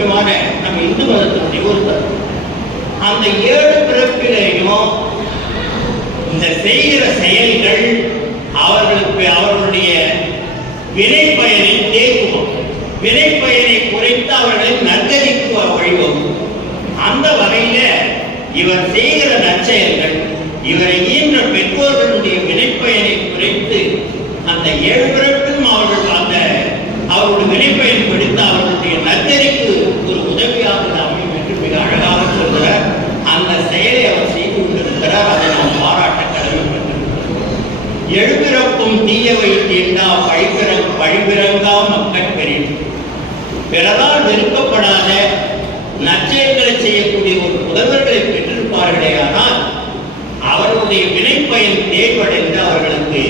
முக்கியமான நம்ம இந்து மதத்தினுடைய ஒரு தத்துவம் அந்த ஏழு பிறப்பிலையும் இந்த செய்கிற செயல்கள் அவர்களுக்கு அவர்களுடைய வினை பயனை தேக்குவோம். வினை பயனை குறைத்து அவர்களை நற்கதிக்கு வழிவகும் அந்த வகையில இவர் செய்கிற நற்செயல்கள் இவரை ஈன்ற பெற்றோர்களுடைய வினைப்பயனை குறைத்து அந்த ஏழு பிறப்பிலும் அவர்கள் அந்த அவருடைய வினைப்பயன் பிடித்து அவர்களுடைய நற்கதிக்கு ஒரு உதவியாக அமையும் என்று மிக அழகாக சொல்கிறார் அந்த செயலை அவர் செய்து கொண்டிருக்கிறார் அதை நாம் பாராட்ட கடமைப்பட்டிருக்கிறோம் எழுபிறப்பும் தீயவை தீண்டா பழிபிற பழிபிறங்கா மக்கள் பெரிய பிறரால் வெறுக்கப்படாத நச்சயங்களை செய்யக்கூடிய ஒரு புதல்வர்களை பெற்றிருப்பார்களே ஆனால் அவர்களுடைய வினைப்பயன் தேர்வடைந்து அவர்களுக்கு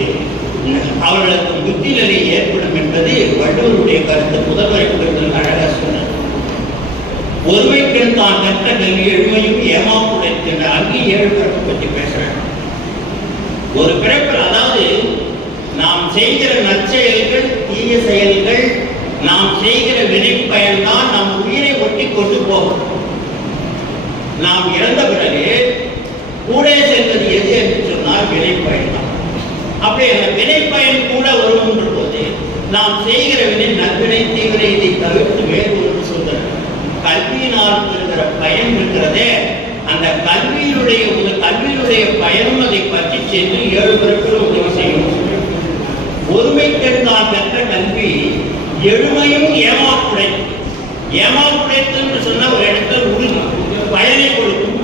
அவர்களுக்கு புத்தி நிலை ஏற்படும் என்பது வள்ளுவருடைய கருத்து முதல்வரை குறித்து அழகாக சொன்னார். ஒருமைக்கு தான் கற்ற கல்வி எழுமையும் ஏமாப்புடன் அங்கே ஏழு பற்றி பேசுகிறேன் ஒரு பிறப்பில் அதாவது நாம் செய்கிற நற்செயல்கள் தீய செயல்கள் நாம் செய்கிற வினைப்பயன் தான் நம் உயிரை ஒட்டி கொண்டு போகும். நாம் இறந்த பிறகு கூட சென்றது எது என்று சொன்னால் வினைப்பயன் தான் அப்படி அந்த வினைப்பயன் கூட வருகின்ற போது நாம் செய்கிற வினை நல்வினை தீவிரை இதை தவிர்த்து வேறு ஒன்று சொல்கிறார் கல்வியினால் இருக்கிற பயன் இருக்கிறதே அந்த கல்வியினுடைய ஒரு பயனும் அதை பற்றி சென்று ஏழு பிறப்பிலும் உதவி செய்யும். நான் பெற்ற கல்வி எழுமையும் ஏமாப்புடை ஏமாப்புடைத்து என்று சொன்ன ஒரு இடத்துல உறுதி பயனை கொடுக்கும்.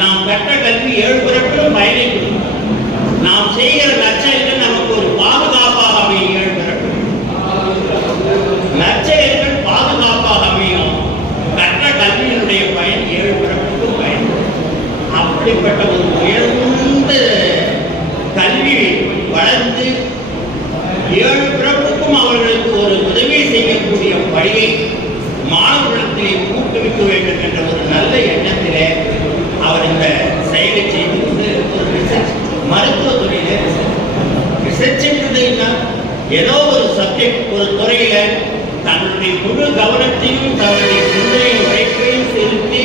நாம் பெற்ற கல்வி ஏழு பிறப்பிலும் பயனை கொடுக்கும் நாம் செய்கிற நற்செயல்கள் நமக்கு ஒரு பாதுகாப்பாக அமையும் ஏழு பிறப்பிலும் நற்செயல்கள் பாதுகாப்பாக அமையும் கற்ற கல்வியினுடைய பயன் ஏழு பிறப்புக்கும் பயன் அப்படிப்பட்ட ஒரு உயர்ந்த கல்வி வளர்ந்து ஏழு பிறப்புக்கும் அவர்களுக்கு ஒரு உதவி செய்யக்கூடிய பணியை மாணவர்களிடத்திலே ஊக்குவிக்க வேண்டும் என்ற ஒரு நல்ல எண்ணத்திலே அவர் இந்த செயலை செய்து கொண்டு ஒரு ரிசர்ச் மருத்துவ துறையில ரிசர்ச் ரிசர்ச்ன்றதுன்னா ஏதோ ஒரு சப்ஜெக்ட் ஒரு துறையில தன்னுடைய முழு கவனத்தையும் தன்னுடைய சிந்தனை உழைப்பையும் செலுத்தி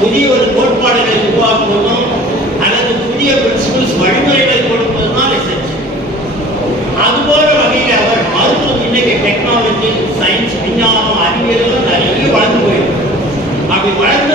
புதிய ஒரு கோட்பாடுகளை உருவாக்குவதும் அல்லது புதிய பிரின்சிபல்ஸ் வழிமுறைகளை கொடுப்பதும் தான் ரிசர்ச் அதுபோல வகையில் அவர் மருத்துவம் இன்னைக்கு டெக்னாலஜி சயின்ஸ் விஞ்ஞானம் அறிவியல் நிறைய வளர்ந்து போயிருக்கு. அப்படி வளர்ந்து